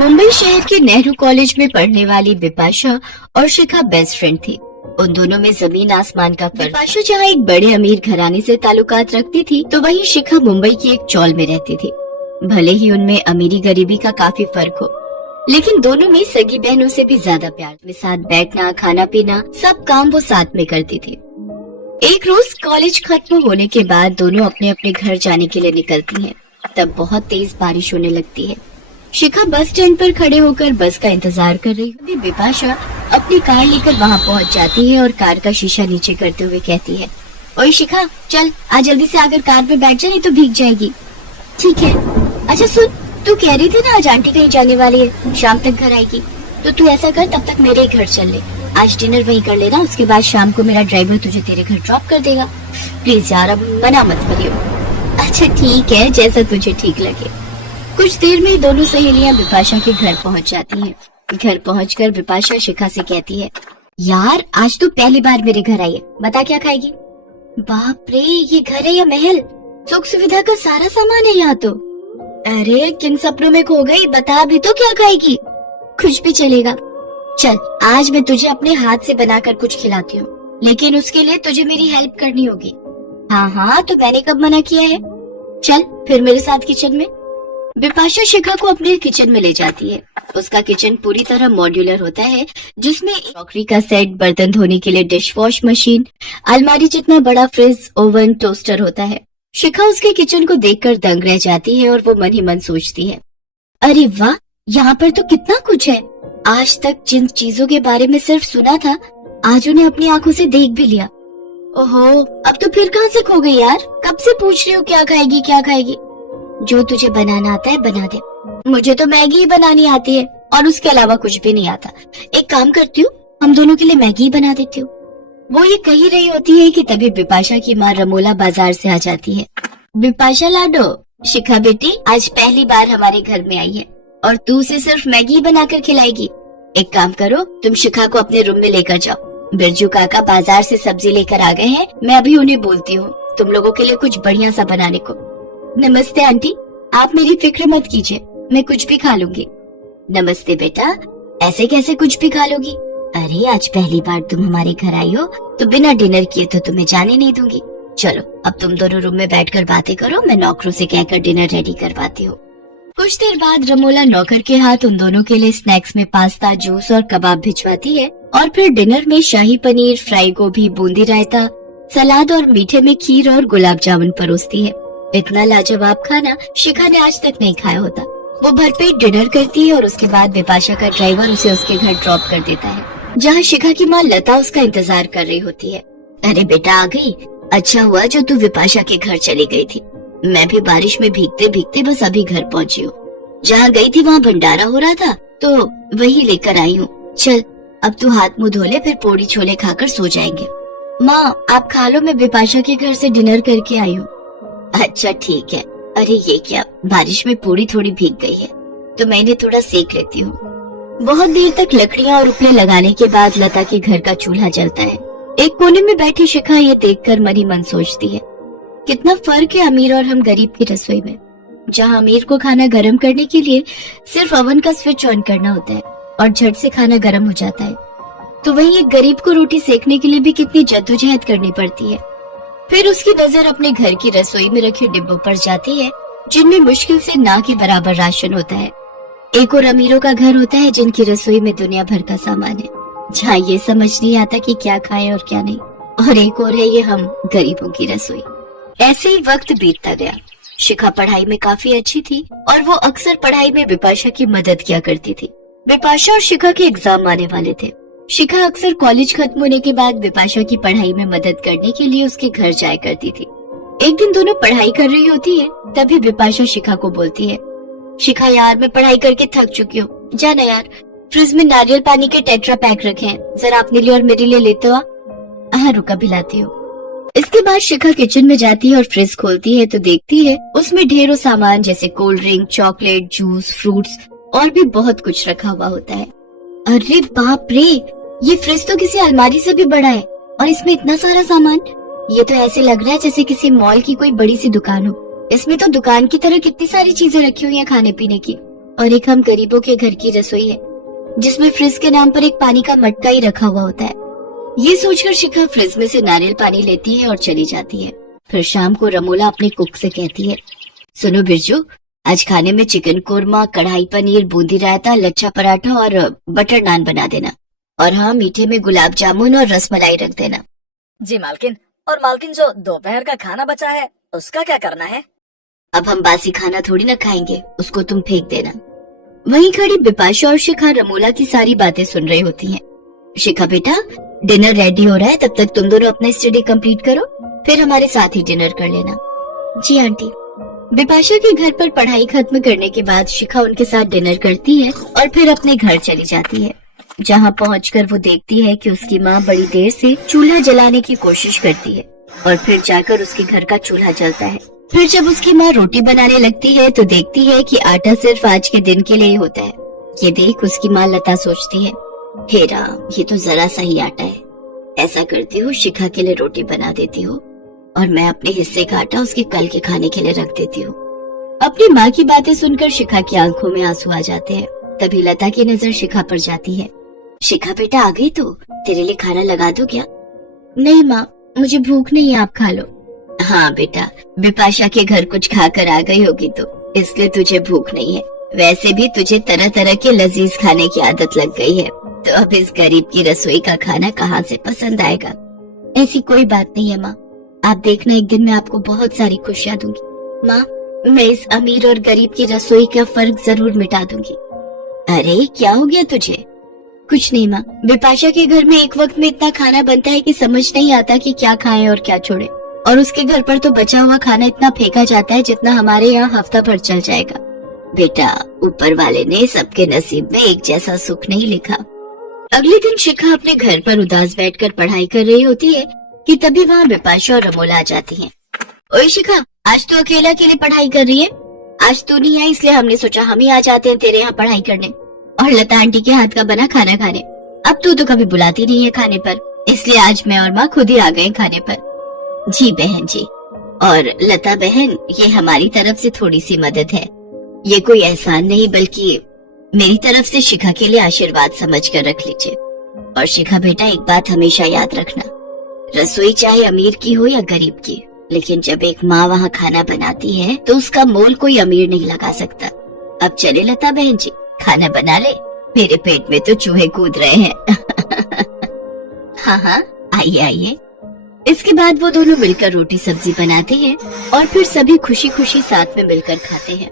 मुंबई शहर के नेहरू कॉलेज में पढ़ने वाली बिपाशा और शिखा बेस्ट फ्रेंड थी। उन दोनों में जमीन आसमान का फर्क। बिपाशा जहाँ एक बड़े अमीर घराने से ताल्लुकात रखती थी, तो वहीं शिखा मुंबई की एक चौल में रहती थी। भले ही उनमें अमीरी गरीबी का काफी फर्क हो, लेकिन दोनों में सगी बहनों से भी ज्यादा प्यार। में साथ बैठना, खाना पीना, सब काम वो साथ में करती थी। एक रोज कॉलेज खत्म होने के बाद दोनों अपने अपने घर जाने के लिए निकलती हैं। तब बहुत तेज बारिश होने लगती है। शिखा बस स्टैंड पर खड़े होकर बस का इंतजार कर रही है। बिपाशा अपनी कार लेकर वहाँ पहुँच जाती है और कार का शीशा नीचे करते हुए कहती है, ओए शिखा, चल आज जल्दी से आकर कार में बैठ जा, नहीं तो भीग जाएगी। ठीक है। अच्छा सुन, तू कह रही थी ना आज आंटी कहीं जाने वाली है, शाम तक घर आएगी, तो तू ऐसा कर, तब तक मेरे ही घर चल ले। आज डिनर वहीं कर लेना, उसके बाद शाम को मेरा ड्राइवर तुझे तेरे घर ड्रॉप कर देगा। प्लीज यार, अब मना मत करियो। अच्छा ठीक है, जैसा तुझे ठीक लगे। कुछ देर में दोनों सहेलियां बिपाशा के घर पहुंच जाती हैं। घर पहुंचकर बिपाशा शिखा से कहती है, यार आज तो पहली बार मेरे घर आई है, बता क्या खाएगी। बाप रे, ये घर है या महल? सुख सुविधा का सारा सामान है यहाँ तो। अरे किन सपनों में खो गई, बता भी तो क्या खाएगी। कुछ भी चलेगा। चल आज मैं तुझे अपने हाथ से बनाकर कुछ खिलाती हूँ, लेकिन उसके लिए तुझे मेरी हेल्प करनी होगी। हाँ हाँ, तो मैंने कब मना किया है। चल फिर मेरे साथ किचन में। बिपाशा शिखा को अपने किचन में ले जाती है। उसका किचन पूरी तरह मॉड्यूलर होता है, जिसमें क्रॉकरी का सेट, बर्तन धोने के लिए डिश वॉश मशीन, अलमारी जितना बड़ा फ्रिज, ओवन, टोस्टर होता है। शिखा उसके किचन को देखकर दंग रह जाती है और वो मन ही मन सोचती है, अरे वाह, यहाँ पर तो कितना कुछ है। आज तक जिन चीजों के बारे में सिर्फ सुना था, आज उन्हें अपनी आंखों से देख भी लिया। ओहो, अब तो फिर कहाँ से खो गई यार, कब से पूछ रही हूँ क्या खाएगी क्या खाएगी। जो तुझे बनाना आता है बना दे। मुझे तो मैगी ही बनानी आती है और उसके अलावा कुछ भी नहीं आता। एक काम करती हूँ, हम दोनों के लिए मैगी ही बना देती हूँ। वो ये कही रही होती है कि तभी बिपाशा की माँ रमोला बाजार से आ जाती है। बिपाशा लाडो, शिखा बेटी आज पहली बार हमारे घर में आई है और तू उसे सिर्फ मैगी बनाकर खिलाएगी। एक काम करो, तुम शिखा को अपने रूम में लेकर जाओ। बिरजू काका बाजार से सब्जी लेकर आ गए हैं, मैं अभी उन्हें बोलती हूँ तुम लोगों के लिए कुछ बढ़िया सा बनाने को। नमस्ते आंटी, आप मेरी फिक्र मत कीजिए, मैं कुछ भी खा लूंगी। नमस्ते बेटा, ऐसे कैसे कुछ भी खा लोगी? अरे आज पहली बार तुम हमारे घर आई हो, तो बिना डिनर किए तो तुम्हें जाने नहीं दूंगी। चलो अब तुम दोनों रूम में बैठकर बातें करो, मैं नौकरों से कहकर डिनर रेडी करवाती हूँ। कुछ देर बाद रमोला नौकर के हाथ उन दोनों के लिए स्नैक्स में पास्ता, जूस और कबाब भिजवाती है और फिर डिनर में शाही पनीर, फ्राई गोभी, बूंदी रायता, सलाद और मीठे में खीर और गुलाब जामुन परोसती है। इतना लाजवाब खाना शिखा ने आज तक नहीं खाया होता। वो भरपेट डिनर करती है और उसके बाद बिपाशा का ड्राइवर उसे उसके घर ड्रॉप कर देता है, जहाँ शिखा की माँ लता उसका इंतजार कर रही होती है। अरे बेटा आ गई, अच्छा हुआ जो तू बिपाशा के घर चली गई थी। मैं भी बारिश में भीगते भीगते बस अभी घर पहुँची हूँ। जहाँ गई थी वहाँ भंडारा हो रहा था, तो वही लेकर आई हूँ। चल अब तू हाथ मुँह धो ले, फिर पूड़ी छोले खाकर सो जाएंगे। माँ आप खा लो, मैं बिपाशा के घर से डिनर करके आई हूँ। अच्छा ठीक है। अरे ये क्या, बारिश में पूरी थोड़ी भीग गई है, तो मैंने थोड़ा सेक लेती हूँ। बहुत देर तक लकड़ियाँ और उपले लगाने के बाद लता के घर का चूल्हा जलता है। एक कोने में बैठी शिखा ये देखकर मन ही मन सोचती है, कितना फर्क है अमीर और हम गरीब की रसोई में। जहाँ अमीर को खाना गर्म करने के लिए सिर्फ ओवन का स्विच ऑन करना होता है और झट से खाना गर्म हो जाता है, तो वहीं एक गरीब को रोटी सेकने के लिए भी कितनी जद्दोजहद करनी पड़ती है। फिर उसकी नजर अपने घर की रसोई में रखे डिब्बों पर जाती है, जिनमें मुश्किल से ना के बराबर राशन होता है। एक और अमीरों का घर होता है जिनकी रसोई में दुनिया भर का सामान है, जहाँ ये समझ नहीं आता कि क्या खाएं और क्या नहीं। और एक और है ये हम गरीबों की रसोई। ऐसे ही वक्त बीतता गया। शिखा पढ़ाई में काफी अच्छी थी और वो अक्सर पढ़ाई में बिपाशा की मदद किया करती थी। बिपाशा और शिखा के एग्जाम आने वाले थे। शिखा अक्सर कॉलेज खत्म होने के बाद बिपाशा की पढ़ाई में मदद करने के लिए उसके घर जाया करती थी। एक दिन दोनों पढ़ाई कर रही होती है, तभी बिपाशा शिखा को बोलती है, शिखा यार मैं पढ़ाई करके थक चुकी हूँ, जाना यार, फ्रिज में नारियल पानी के टेट्रा पैक रखे हैं, जरा अपने लिए और मेरे लिए लेते हो। हाँ रुका, भिलाती हूँ। इसके बाद शिखा किचन में जाती है और फ्रिज खोलती है तो देखती है उसमें ढेरों सामान जैसे cold drink, chocolate, juice, fruits और भी बहुत कुछ रखा हुआ होता है। अरे बाप रे, ये फ्रिज तो किसी अलमारी से भी बड़ा है और इसमें इतना सारा सामान। ये तो ऐसे लग रहा है जैसे किसी मॉल की कोई बड़ी सी दुकान हो। इसमें तो दुकान की तरह कितनी सारी चीजें रखी हुई हैं खाने पीने की, और एक हम गरीबों के घर की रसोई है जिसमें फ्रिज के नाम पर एक पानी का मटका ही रखा हुआ होता है। ये सोचकर शिखा फ्रिज में से नारियल पानी लेती है और चली जाती है। फिर शाम को रमोला अपने कुक से कहती है, सुनो बिरजू, आज खाने में चिकन कोरमा, कढ़ाई पनीर, बूंदी रायता, लच्छा पराठा और बटर नान बना देना। और हाँ, मीठे में गुलाब जामुन और रसमलाई रख देना। जी मालकिन। और मालकिन, जो दोपहर का खाना बचा है उसका क्या करना है? अब हम बासी खाना थोड़ी ना खाएंगे, उसको तुम फेंक देना। वहीं खड़ी बिपाशा और शिखा रमोला की सारी बातें सुन रही होती हैं। शिखा बेटा, डिनर रेडी हो रहा है, तब तक तुम दोनों अपना स्टडी कंप्लीट करो, फिर हमारे साथ ही डिनर कर लेना। जी आंटी। बिपाशा के घर पर पढ़ाई खत्म करने के बाद शिखा उनके साथ डिनर करती है और फिर अपने घर चली जाती है, जहाँ पहुंचकर वो देखती है कि उसकी माँ बड़ी देर से चूल्हा जलाने की कोशिश करती है और फिर जाकर उसके घर का चूल्हा जलता है। फिर जब उसकी माँ रोटी बनाने लगती है तो देखती है कि आटा सिर्फ आज के दिन के लिए ही होता है। ये देख उसकी माँ लता सोचती है, हे राम, ये तो जरा सा ही आटा है। ऐसा करती हूँ, शिखा के लिए रोटी बना देती हूँ और मैं अपने हिस्से का आटा उसके कल के खाने के लिए रख देती हूँ। अपनी माँ की बातें सुनकर शिखा की आंखों में आंसू आ जाते हैं। तभी लता की नजर शिखा पर जाती है। शिखा बेटा, आ गई तो तेरे लिए खाना लगा दो क्या? नहीं माँ, मुझे भूख नहीं है, आप खा लो। हाँ बेटा, बिपाशा के घर कुछ खाकर आ गई होगी तो इसलिए तुझे भूख नहीं है। वैसे भी तुझे तरह तरह के लजीज खाने की आदत लग गई है, तो अब इस गरीब की रसोई का खाना कहाँ से पसंद आएगा? ऐसी कोई बात नहीं है माँ, आप देखना, एक दिन मैं आपको बहुत सारी खुशियाँ दूंगी। माँ, मैं इस अमीर और गरीब की रसोई का फर्क जरूर मिटा दूंगी। अरे क्या हो गया तुझे? कुछ नहीं माँ, बिपाशा के घर में एक वक्त में इतना खाना बनता है कि समझ नहीं आता कि क्या खाएं और क्या छोड़े। और उसके घर पर तो बचा हुआ खाना इतना फेंका जाता है जितना हमारे यहाँ हफ्ता भर चल जाएगा। बेटा, ऊपर वाले ने सबके नसीब में एक जैसा सुख नहीं लिखा। अगले दिन शिखा अपने घर पर उदास बैठकर पढ़ाई कर रही होती है कि तभी वहाँ बिपाशा और रमोला आ जाती हैं। ओए शिखा, आज तो अकेला अकेले पढ़ाई कर रही है? आज तू नहीं आई इसलिए हमने सोचा हम ही आ जाते हैं तेरे यहाँ पढ़ाई करने और लता आंटी के हाथ का बना खाना खाने। अब तू तो कभी बुलाती नहीं है खाने पर, इसलिए आज मैं और माँ खुद ही आ गए खाने पर। जी बहन जी। और लता बहन, ये हमारी तरफ से थोड़ी सी मदद है। ये कोई एहसान नहीं बल्कि मेरी तरफ से शिखा के लिए आशीर्वाद समझ कर रख लीजिए। और शिखा बेटा, एक बात हमेशा याद रखना, रसोई चाहे अमीर की हो या गरीब की, लेकिन जब एक माँ वहाँ खाना बनाती है तो उसका मोल कोई अमीर नहीं लगा सकता। अब चले लता बहन जी, खाना बना ले, मेरे पेट में तो चूहे कूद रहे हैं। हाँ हाँ, आइए आइए। इसके बाद वो दोनों मिलकर रोटी सब्जी बनाते हैं और फिर सभी खुशी खुशी साथ में मिलकर खाते हैं।